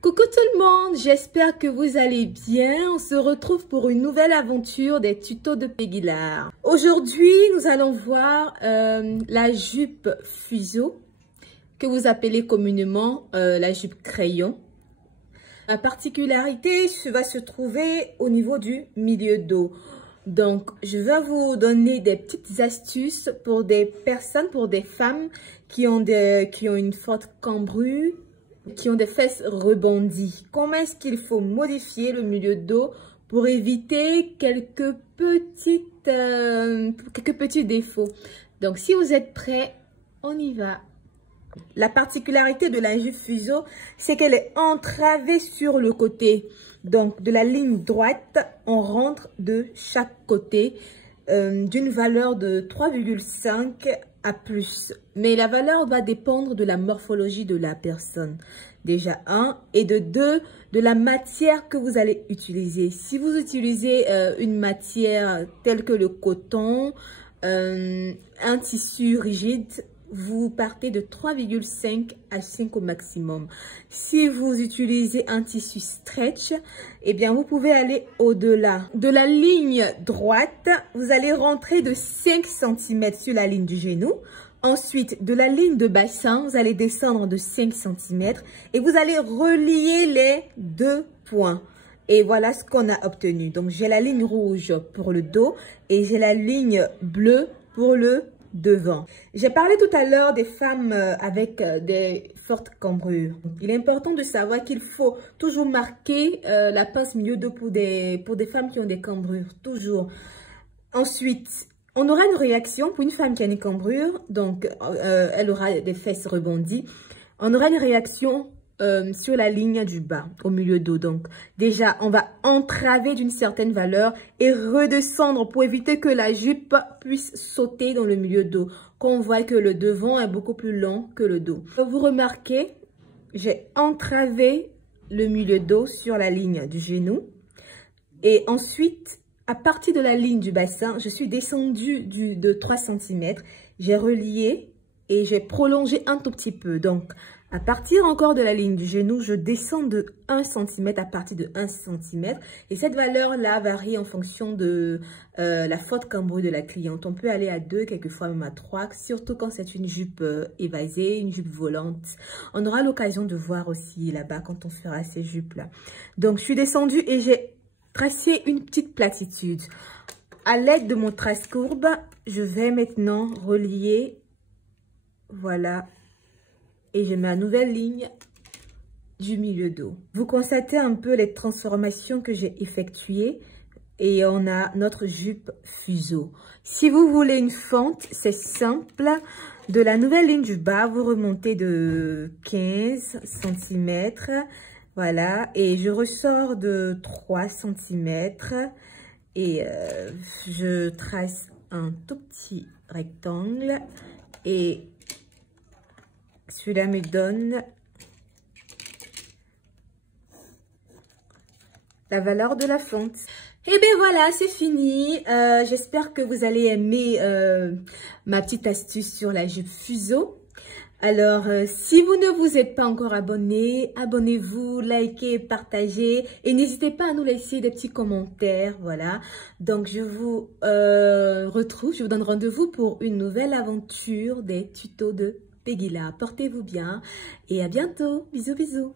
Coucou tout le monde, j'espère que vous allez bien. On se retrouve pour une nouvelle aventure des tutos de Peggylar. Aujourd'hui, nous allons voir la jupe fuseau, que vous appelez communément la jupe crayon. La particularité va se trouver au niveau du milieu dos. Donc, je vais vous donner des petites astuces pour des personnes, pour des femmes qui ont une forte cambrure, qui ont des fesses rebondies. Comment est-ce qu'il faut modifier le milieu de dos pour éviter quelques petits défauts. Donc, si vous êtes prêts, on y va. La particularité de la jupe fuseau, c'est qu'elle est entravée sur le côté. Donc, de la ligne droite, on rentre de chaque côté d'une valeur de 3,5 à plus. Mais la valeur va dépendre de la morphologie de la personne. Déjà, 1. Et de 2, de la matière que vous allez utiliser. Si vous utilisez une matière telle que le coton, un tissu rigide, vous partez de 3,5 à 5 au maximum. Si vous utilisez un tissu stretch, eh bien, vous pouvez aller au-delà. De la ligne droite, vous allez rentrer de 5 cm sur la ligne du genou. Ensuite, de la ligne de bassin, vous allez descendre de 5 cm et vous allez relier les deux points. Et voilà ce qu'on a obtenu. Donc, j'ai la ligne rouge pour le dos et j'ai la ligne bleue pour le devant. J'ai parlé tout à l'heure des femmes avec des fortes cambrures. Il est important de savoir qu'il faut toujours marquer la pince milieu dos pour des femmes qui ont des cambrures. Toujours. Ensuite, on aura une réaction pour une femme qui a une cambrure. Donc, elle aura des fesses rebondies. On aura une réaction sur la ligne du bas, au milieu dos. Donc, déjà, on va entraver d'une certaine valeur et redescendre pour éviter que la jupe puisse sauter dans le milieu dos. Qu'on voit que le devant est beaucoup plus long que le dos. Vous remarquez, j'ai entravé le milieu dos sur la ligne du genou. Et ensuite, à partir de la ligne du bassin, je suis descendue de 3 cm. J'ai relié et j'ai prolongé un tout petit peu. Donc, à partir encore de la ligne du genou, je descends de 1 cm à partir de 1 cm. Et cette valeur-là varie en fonction de la forte cambrure de la cliente. On peut aller à 2, quelquefois même à 3, surtout quand c'est une jupe évasée, une jupe volante. On aura l'occasion de voir aussi là-bas quand on fera ces jupes-là. Donc, je suis descendue et j'ai tracé une petite platitude. À l'aide de mon trace courbe, je vais maintenant relier, voilà, et je mets une nouvelle ligne du milieu dos. Vous constatez un peu les transformations que j'ai effectuées et on a notre jupe fuseau. Si vous voulez une fente, c'est simple. De la nouvelle ligne du bas, vous remontez de 15 cm. Voilà, et je ressors de 3 cm et je trace un tout petit rectangle et celui-là me donne la valeur de la fente. Et bien voilà, c'est fini. J'espère que vous allez aimer ma petite astuce sur la jupe fuseau. Alors, si vous ne vous êtes pas encore abonné, abonnez-vous, likez, partagez et n'hésitez pas à nous laisser des petits commentaires, voilà. Donc, je vous je vous donne rendez-vous pour une nouvelle aventure des tutos de Peggylar. Portez-vous bien et à bientôt. Bisous, bisous.